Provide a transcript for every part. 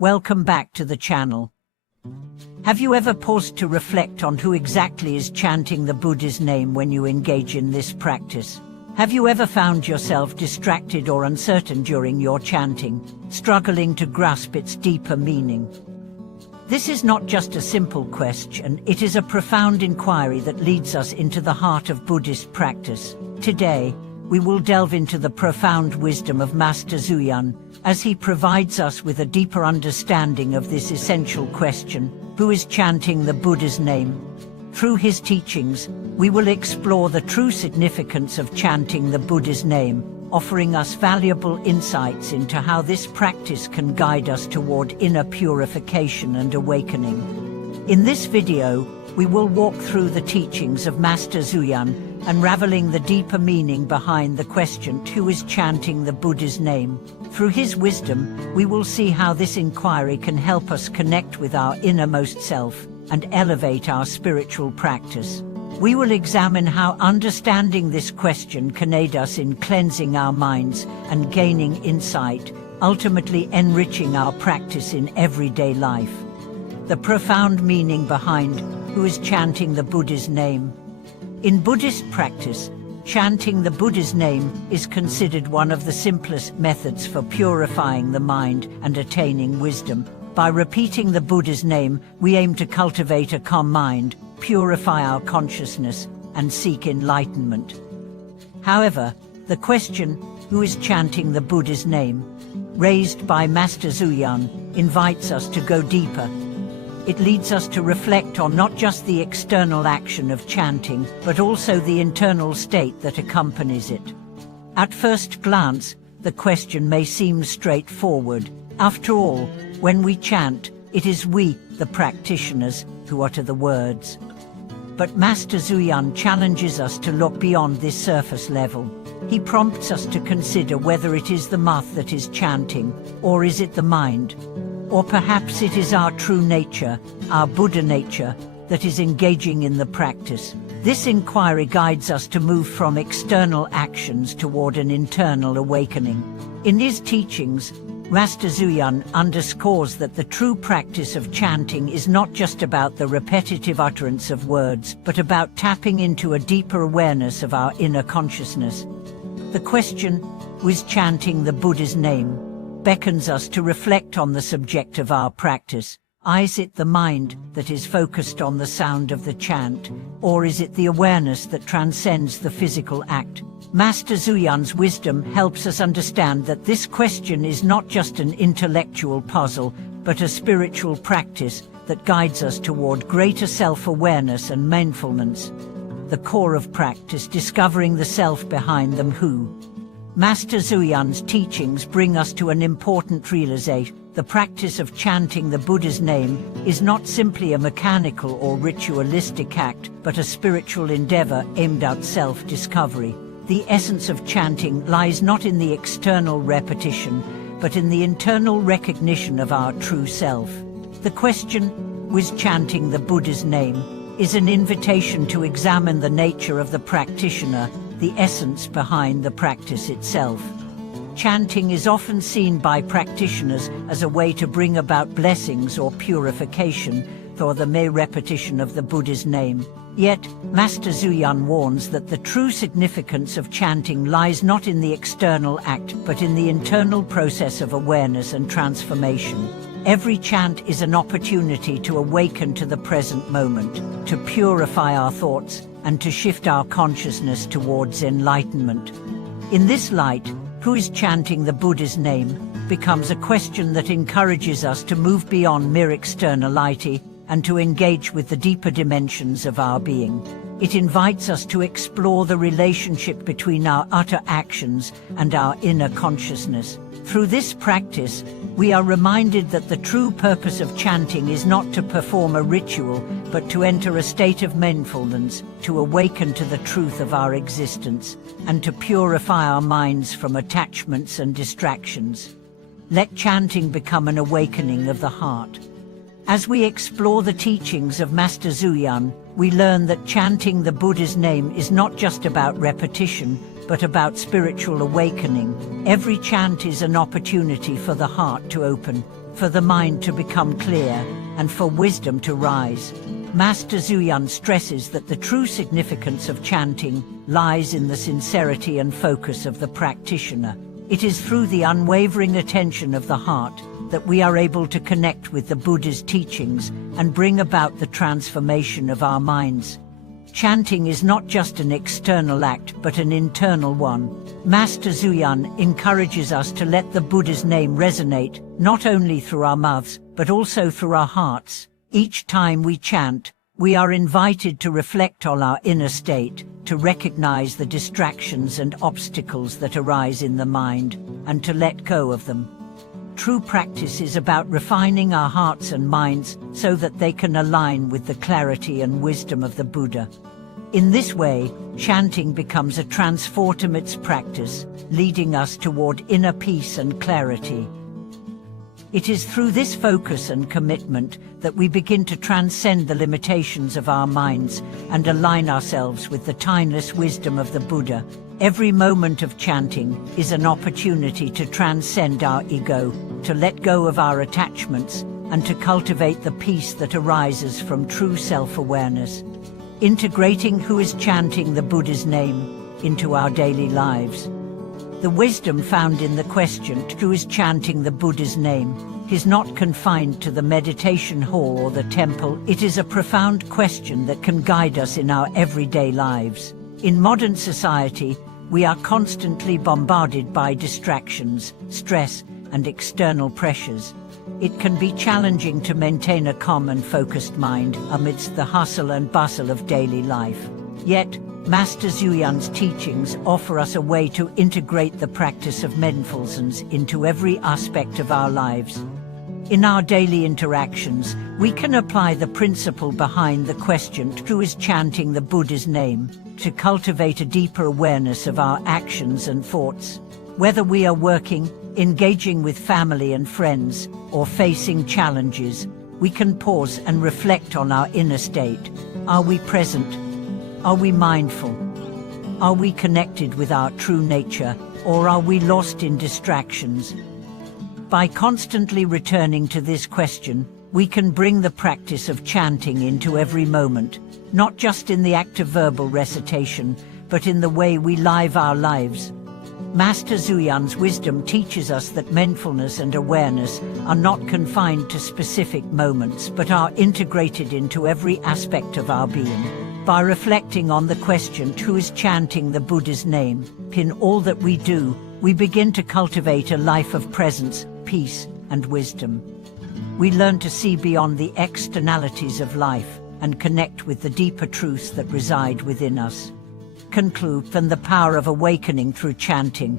Welcome back to the channel. Have you ever paused to reflect on who exactly is chanting the Buddha's name when you engage in this practice? Have you ever found yourself distracted or uncertain during your chanting, struggling to grasp its deeper meaning? This is not just a simple question, it is a profound inquiry that leads us into the heart of Buddhist practice. Today, we will delve into the profound wisdom of Master Zuyan, as he provides us with a deeper understanding of this essential question: who is chanting the Buddha's name? Through his teachings, we will explore the true significance of chanting the Buddha's name, offering us valuable insights into how this practice can guide us toward inner purification and awakening. In this video, we will walk through the teachings of Master Zuyan, unraveling the deeper meaning behind the question, who is chanting the Buddha's name? Through his wisdom, we will see how this inquiry can help us connect with our innermost self and elevate our spiritual practice. We will examine how understanding this question can aid us in cleansing our minds and gaining insight, ultimately enriching our practice in everyday life. The profound meaning behind who is chanting the Buddha's name. In Buddhist practice, chanting the Buddha's name is considered one of the simplest methods for purifying the mind and attaining wisdom. By repeating the Buddha's name, we aim to cultivate a calm mind, purify our consciousness, and seek enlightenment. However, the question, who is chanting the Buddha's name, raised by Master Zuyan, invites us to go deeper. It leads us to reflect on not just the external action of chanting, but also the internal state that accompanies it. At first glance, the question may seem straightforward. After all, when we chant, it is we, the practitioners, who utter the words. But Master Zuyan challenges us to look beyond this surface level. He prompts us to consider whether it is the mouth that is chanting, or is it the mind? Or perhaps it is our true nature, our Buddha nature, that is engaging in the practice. This inquiry guides us to move from external actions toward an internal awakening. In his teachings, Master Zuyan underscores that the true practice of chanting is not just about the repetitive utterance of words, but about tapping into a deeper awareness of our inner consciousness. The question, who is chanting the Buddha's name, beckons us to reflect on the subject of our practice. Is it the mind that is focused on the sound of the chant, or is it the awareness that transcends the physical act? Master Zuyan's wisdom helps us understand that this question is not just an intellectual puzzle, but a spiritual practice that guides us toward greater self-awareness and mindfulness. The core of practice, discovering the self behind them. Who? Master Zuyan's teachings bring us to an important realization. The practice of chanting the Buddha's name is not simply a mechanical or ritualistic act, but a spiritual endeavor aimed at self-discovery. The essence of chanting lies not in the external repetition, but in the internal recognition of our true self. The question, who is chanting the Buddha's name, is an invitation to examine the nature of the practitioner, the essence behind the practice itself. Chanting is often seen by practitioners as a way to bring about blessings or purification through the mere repetition of the Buddha's name. Yet, Master Zuyan warns that the true significance of chanting lies not in the external act, but in the internal process of awareness and transformation. Every chant is an opportunity to awaken to the present moment, to purify our thoughts, and to shift our consciousness towards enlightenment. In this light, who is chanting the Buddha's name becomes a question that encourages us to move beyond mere externality and to engage with the deeper dimensions of our being. It invites us to explore the relationship between our outer actions and our inner consciousness. Through this practice, we are reminded that the true purpose of chanting is not to perform a ritual, but to enter a state of mindfulness, to awaken to the truth of our existence, and to purify our minds from attachments and distractions. Let chanting become an awakening of the heart. As we explore the teachings of Master Zuyan, we learn that chanting the Buddha's name is not just about repetition, but about spiritual awakening. Every chant is an opportunity for the heart to open, for the mind to become clear, and for wisdom to rise. Master Zuyan stresses that the true significance of chanting lies in the sincerity and focus of the practitioner. It is through the unwavering attention of the heart that we are able to connect with the Buddha's teachings and bring about the transformation of our minds. Chanting is not just an external act, but an internal one. Master Zuyan encourages us to let the Buddha's name resonate, not only through our mouths, but also through our hearts. Each time we chant, we are invited to reflect on our inner state, to recognize the distractions and obstacles that arise in the mind, and to let go of them. True practice is about refining our hearts and minds so that they can align with the clarity and wisdom of the Buddha. In this way, chanting becomes a transformative practice, leading us toward inner peace and clarity. It is through this focus and commitment that we begin to transcend the limitations of our minds and align ourselves with the timeless wisdom of the Buddha. Every moment of chanting is an opportunity to transcend our ego, to let go of our attachments, and to cultivate the peace that arises from true self-awareness. Integrating who is chanting the Buddha's name into our daily lives. The wisdom found in the question, who is chanting the Buddha's name, is not confined to the meditation hall or the temple. It is a profound question that can guide us in our everyday lives. In modern society, we are constantly bombarded by distractions, stress, and external pressures. It can be challenging to maintain a calm and focused mind amidst the hustle and bustle of daily life. Yet, Master Zuyan's teachings offer us a way to integrate the practice of mindfulness into every aspect of our lives. In our daily interactions, we can apply the principle behind the question, who is chanting the Buddha's name, to cultivate a deeper awareness of our actions and thoughts. Whether we are working, engaging with family and friends, or facing challenges, we can pause and reflect on our inner state. Are we present? Are we mindful? Are we connected with our true nature, or are we lost in distractions? By constantly returning to this question, we can bring the practice of chanting into every moment, not just in the act of verbal recitation, but in the way we live our lives. Master Zuyan's wisdom teaches us that mindfulness and awareness are not confined to specific moments, but are integrated into every aspect of our being. By reflecting on the question, who is chanting the Buddha's name, in all that we do, we begin to cultivate a life of presence, peace, and wisdom. We learn to see beyond the externalities of life and connect with the deeper truths that reside within us. Conclude from the power of awakening through chanting.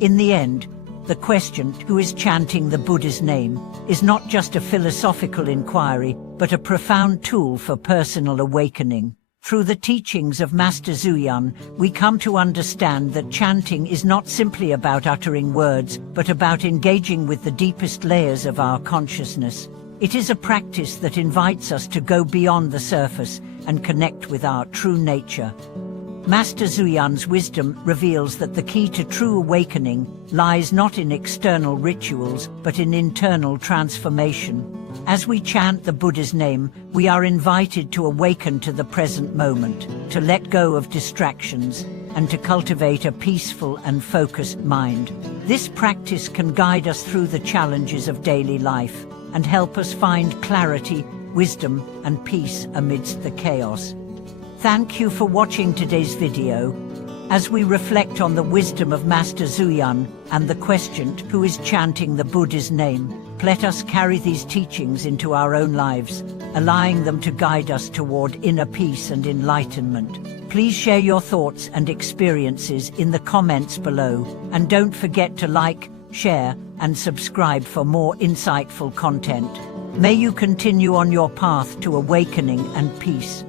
In the end, the question, who is chanting the Buddha's name, is not just a philosophical inquiry, but a profound tool for personal awakening. Through the teachings of Master Zuyan, we come to understand that chanting is not simply about uttering words, but about engaging with the deepest layers of our consciousness. It is a practice that invites us to go beyond the surface and connect with our true nature. Master Zuyan's wisdom reveals that the key to true awakening lies not in external rituals, but in internal transformation. As we chant the Buddha's name, we are invited to awaken to the present moment, to let go of distractions, and to cultivate a peaceful and focused mind. This practice can guide us through the challenges of daily life and help us find clarity, wisdom, and peace amidst the chaos. Thank you for watching today's video. As we reflect on the wisdom of Master Zuyan and the question, who is chanting the Buddha's name, let us carry these teachings into our own lives, allowing them to guide us toward inner peace and enlightenment. Please share your thoughts and experiences in the comments below, and don't forget to like, share, and subscribe for more insightful content. May you continue on your path to awakening and peace.